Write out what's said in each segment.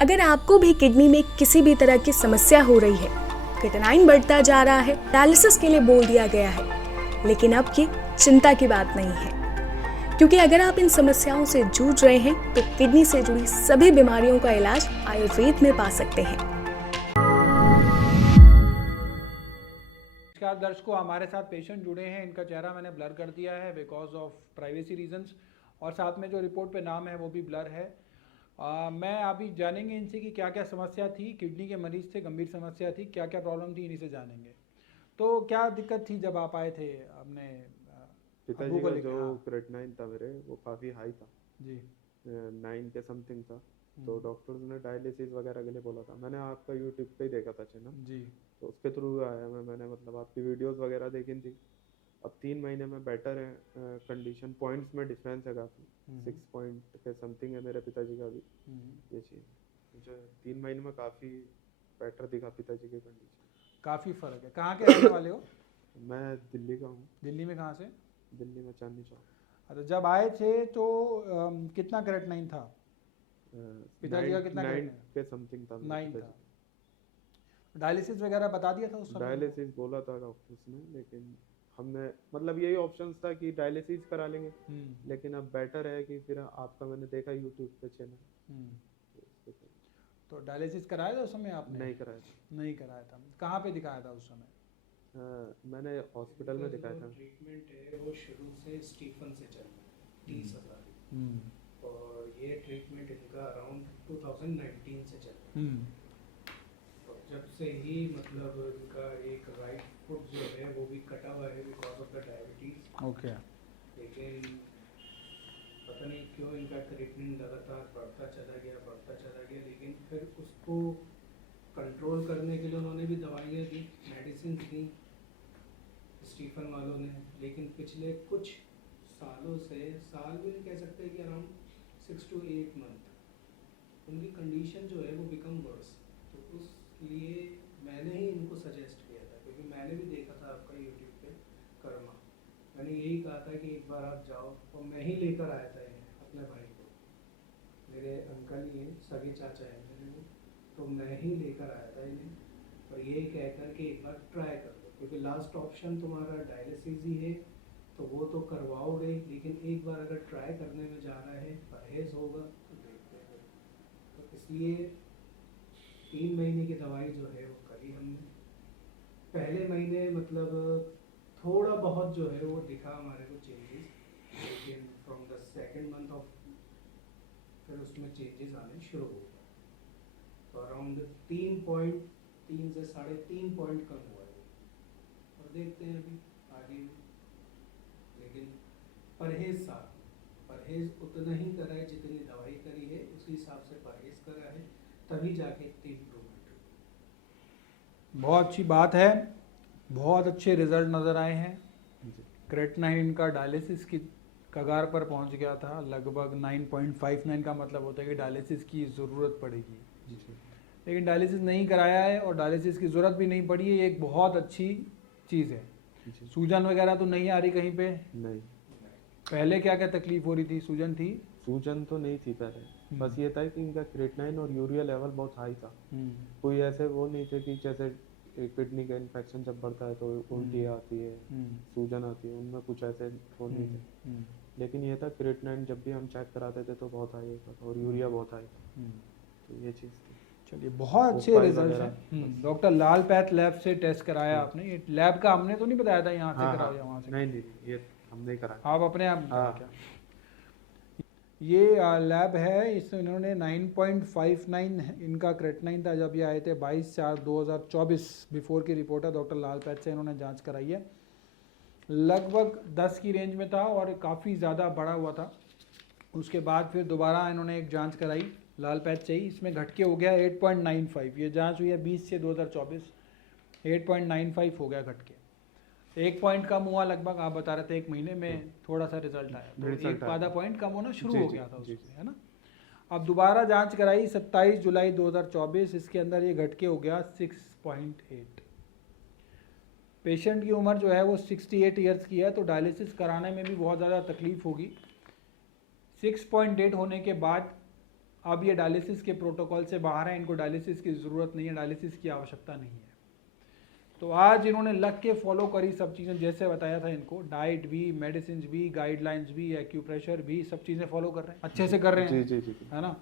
अगर आपको भी किडनी में किसी भी तरह की समस्या हो रही है, क्रिएटिनिन बढ़ता जा रहा है, डायलिसिस के लिए बोल दिया गया है, लेकिन अब ये चिंता की बात नहीं है, क्योंकि अगर आप इन समस्याओं से जूझ रहे हैं तो किडनी से जुड़ी सभी बीमारियों का इलाज आयुर्वेद में पा सकते हैं। नमस्कार दर्शकों, हमारे साथ पेशेंट जुड़े हैं। इनका चेहरा मैंने ब्लर कर दिया है बिकॉज ऑफ प्राइवेसी रीजंस, और साथ में जो रिपोर्ट पे नाम है वो भी ब्लर है। मैं अभी जानेंगे इनसे कि क्या क्या समस्या थी, किडनी के मरीज थे, गंभीर समस्या थी, क्या क्या प्रॉब्लम थी, इन्हीं से जानेंगे। तो क्या दिक्कत थी जब आप आए थे अपने पिताजी का जो क्रेटिनिन था मेरे वो काफ़ी हाई था जी, 9 के समथिंग था। तो डॉक्टर्स ने डायलिसिस वगैरह के लिए बोला था। मैंने आपका यूट्यूब पे ही देखा था चैनल जी, तो उसके थ्रू आया मैंने मतलब आपकी वीडियोस वगैरह देखी थी। अब 3 महीने में बेटर है, कंडीशन पॉइंट्स में डिफरेंस है काफ़ी, 6 पॉइंट के समथिंग है मेरे पिताजी का भी। ये चीज़ मुझे 3 महीने में काफ़ी बेटर दिखा पिताजी की कंडीशन। काफ़ी फ़र्क है। कहाँ के रहने वाले हो? मैं दिल्ली का हूँ। दिल्ली में कहाँ से? दिल्ली में चांदनी चौक। अच्छा, जब आए थे तो कितना क्रेटिनिन था पिताजी का? कितना 9 के समथिंग था 9 था। डायलिसिस वगैरह बता दिया था उस समय? डायलिसिस बोला था डॉक्टर्स ने, लेकिन हमने मतलब यही ऑप्शंस था कि डायलिसिस करा लेंगे, लेकिन अब बेटर है कि फिर आपका मैंने देखा यूट्यूब पे चैनल। तो डायलिसिस कराया था उस समय आपने? नहीं कराया था। नहीं कराया था। कहाँ पे दिखाया था उस समय? मैंने हॉस्पिटल में दिखाया था। ट्रीटमेंट है वो शुरू से स्टीफन से चल रहा है 30,000, और ये ट्रीटमेंट इनका अराउंड 2019 से चल रहा है। और जब से ही मतलब इनका एक राइट फुट जो है वो भी कटा हुआ है because of the diabetes. Okay. लेकिन पता नहीं क्यों इनका ट्रीटमेंट लगातार बढ़ता चला गया, लेकिन फिर उसको कंट्रोल करने के लिए उन्होंने भी दवाइयाँ दी, मेडिसिन दी स्टीफन वालों ने। लेकिन पिछले कुछ सालों से, साल भी नहीं कह सकते कि अराउंड 6 to 8 मंथ उनकी कंडीशन जो है वो बिकम वर्स। तो उस लिए मैंने ही इनको सजेस्ट किया था, क्योंकि मैंने भी देखा था आपका यूट्यूब पे कर्मा। मैंने यही कहा था कि एक बार आप जाओ, और मैं ही लेकर आया था इन्हें, अपने भाई को। मेरे अंकल ही हैं, सगे चाचा हैं मेरे वो, तो मैं ही लेकर आया था इन्हें, और ये कहकर कि एक बार ट्राई कर लो, क्योंकि लास्ट ऑप्शन तुम्हारा डायलिसिस ही है, तो वो तो करवाओगे, लेकिन एक बार अगर ट्राई करने में जा रहा है, परहेज होगा तो देखते हैं। तो इसलिए 3 महीने की दवाई जो है वो करी हमने। पहले महीने मतलब थोड़ा बहुत जो है वो दिखा हमारे को चेंजेस, लेकिन from the second month of फिर उसमें चेंजेस आने शुरू हो गए। तो अराउंड 3 से 3.5 पॉइंट कम हुआ है, और देखते हैं अभी आगे भी। लेकिन परहेज उतना ही करा है जितनी दवाई करी है, उसी हिसाब से परहेज करा है, तभी जाके इतनी इम्प्रूवमेंट हुई। बहुत अच्छी बात है, बहुत अच्छे रिजल्ट नज़र आए हैं। क्रेटिनिन का डायलिसिस की कगार पर पहुंच गया था, लगभग 9.59 का मतलब होता है कि डायलिसिस की ज़रूरत पड़ेगी, लेकिन डायलिसिस नहीं कराया है और डायलिसिस की ज़रूरत भी नहीं पड़ी है। ये एक बहुत अच्छी चीज़ है। सूजन वगैरह तो नहीं आ रही कहीं पे? नहीं। पहले क्या क्या तकलीफ हो रही थी? सूजन थी? सूजन तो नहीं थी पहले, बस ये था कि इनका क्रेटिनिन और यूरिया लेवल बहुत हाई था। कोई ऐसे वो नहीं थे कि जैसे किडनी का इन्फेक्शन जब बढ़ता है तो उल्टी आती है, सूजन आती है, उनमें कुछ ऐसे वो नहीं थे। लेकिन ये था क्रेटिनिन जब भी हम चेक कराते थे तो बहुत हाई होता था, और यूरिया बहुत हाई था। तो ये चीज़ थी। चलिए, बहुत अच्छे रिजल्ट हैं। डॉक्टर लाल पैथ लैब से टेस्ट कराया आपने? ये लैब का हमने तो नहीं बताया था यहाँ से कराओ या वहाँ से? नहीं, ये हमने कराया। आप अपने आप क्या? ये लैब है, इसमें इन्होंने 9.59 इनका क्रेटिनिन था जब ये आए थे 22/4/2024, बिफोर की रिपोर्ट है। डॉक्टर लाल पैथ से इन्होंने जांच कराई है, लगभग 10 की रेंज में था और काफ़ी ज़्यादा बढ़ा हुआ था। उसके बाद फिर दोबारा इन्होंने एक जांच कराई लाल पैथ से ही, इसमें घटके हो गया 8.95। ये जांच हुई है 20 से 2024, 8.95 हो गया घटके। 1 पॉइंट कम हुआ लगभग, आप बता रहे थे 1 महीने में थोड़ा सा रिजल्ट आया, तो 1 पॉइंट कम होना शुरू हो गया था उसमें, है ना। अब दोबारा जांच कराई 27 जुलाई 2024, इसके अंदर ये घटके हो गया 6.8। पेशेंट की उम्र जो है वो 68 ईयर्स की है, तो डायलिसिस कराने में भी बहुत ज़्यादा तकलीफ होगी। 6.8 होने के बाद अब ये डायलिसिस के प्रोटोकॉल से बाहर है, इनको डायलिसिस की ज़रूरत नहीं है, डायलिसिस की आवश्यकता नहीं है। तो आज इन्होंने लग के फॉलो करी सब चीज़ें, जैसे बताया था इनको, डाइट भी, मेडिसिन भी, गाइडलाइंस भी, एक्यूप्रेशर भी, सब चीज़ें फॉलो कर रहे हैं, अच्छे से कर रहे हैं। जी जी जी, है ना?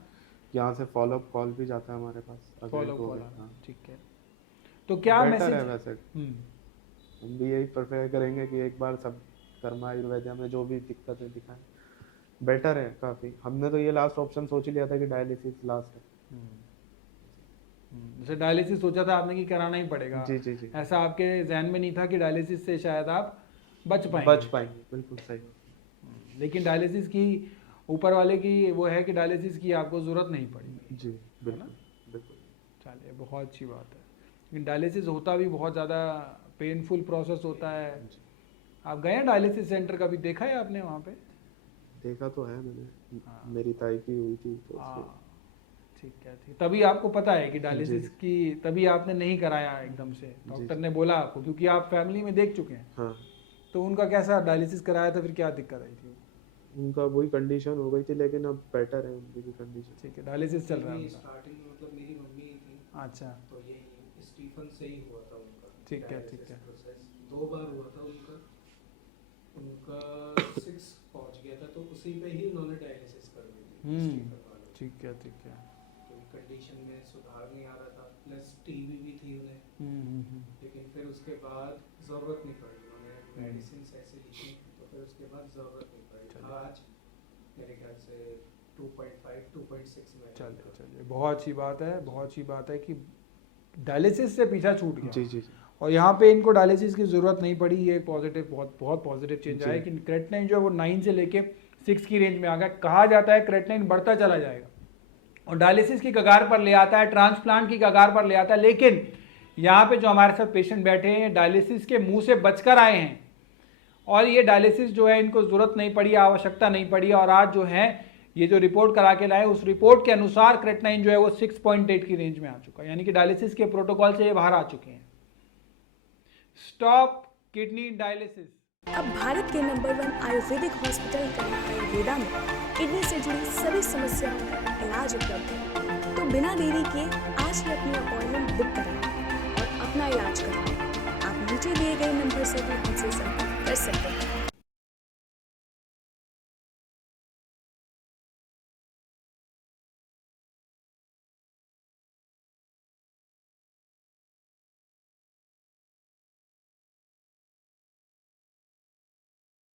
यहाँ से फॉलोअप कॉल भी जाता है हमारे पास, अगर फॉलो इनको कॉल, हाँ। ठीक है। तो क्या बेटर मैसेज है वैसे, हम भी यही प्रेफर करेंगे कि एक बार सब कर्मा आयुर्वेदा में जो भी दिक्कतें दिखाएं, बेटर है काफ़ी। हमने तो ये लास्ट ऑप्शन सोच ही लिया था कि डायलिसिस लास्ट है। जैसे डायलिसिस सोचा था आपने कि कराना ही पड़ेगा, जी जी जी, ऐसा आपके जहन में नहीं था कि डायलिसिस से शायद आप बच पाएंगे। बिल्कुल सही। लेकिन डायलिसिस की ऊपर वाले की वो है कि डायलिसिस की आपको ज़रूरत नहीं पड़ी। जी बिल्कुल बिल्कुल। चलिए, बहुत अच्छी बात है। लेकिन डायलिसिस होता भी बहुत ज़्यादा पेनफुल प्रोसेस होता है। आप गए हैं डायलिसिस सेंटर, कभी देखा है आपने वहाँ पे? देखा तो है मैंने, हाँ। मेरी ताई की हुई थी तो हाँ, ठीक है, ठीक। तभी आपको पता है कि डायलिसिस की, तभी आपने नहीं कराया एकदम से, डॉक्टर ने बोला आपको, क्योंकि आप फैमिली में देख चुके हैं। हाँ। तो उनका कैसा डायलिसिस कराया था, फिर क्या दिक्कत आई थी? उनका वही कंडीशन हो गई थी, लेकिन अब बेटर है उनकी भी कंडीशन। ठीक है, डायलिसिस चल रहा है उनका। स्टार्टिंग में मतलब मेरी मम्मी थी, अच्छा, तो ये स्टीफन से ही हुआ था उनका। ठीक है, dialysis ठीक है। process 2 बार हुआ था उनका 6 पहुंच गया था, तो उसी पे ही उन्होंने डायलिसिस कर दी थी स्टीफन वालों ने। ठीक है, ठीक है। क्योंकि कंडीशन में सुधार नहीं आ रहा था, प्लस टीबी भी थी उन्हें। लेकिन फिर उसके बाद ज़रूरत नहीं पड़ी, उन्होंने मेडिसिन ऐसे लिखी, तो फिर उसके बाद ज़रूरत नहीं पड़ी। आज मेरे ख्याल से 2.5 2.6 में। चलिए चलिए, बहुत अच्छी बात है, बहुत अच्छी बात है कि डायलिसिस से पीछा छूट गया। जी जी जी। और यहाँ पे इनको डायलिसिस की ज़रूरत नहीं पड़ी। ये पॉजिटिव, बहुत पॉजिटिव चेंज आया कि क्रेटिनिन जो है वो 9 से लेके 6 की रेंज में आ गया। कहा जाता है क्रेटिनिन बढ़ता चला जाएगा और डायलिसिस की कगार पर ले आता है, ट्रांसप्लांट की कगार पर ले आता है। लेकिन यहाँ पे जो हमारे साथ पेशेंट बैठे हैं, डायलिसिस के मुंह से बचकर आए हैं और ये डायलिसिस जो है इनको ज़रूरत नहीं पड़ी, आवश्यकता नहीं पड़ी। और आज जो है ये जो रिपोर्ट करा के लाए, उस रिपोर्ट के अनुसार क्रेटिनिन जो है वो 6.8 की रेंज में आ चुका है, यानी कि डायलिसिस के प्रोटोकॉल से ये बाहर आ चुके हैं। Stop kidney dialysis. अब भारत के नंबर 1 आयुर्वेदिक हॉस्पिटल करण आयुर्वेदा में किडनी से जुड़ी सभी समस्याओं का इलाज उपलब्ध है। तो बिना देरी किए आज ही अपनी अपॉइंटमेंट बुक कराएं और अपना इलाज कराएं। आप नीचे दिए गए नंबर से भी हमसे संपर्क कर सकते हैं।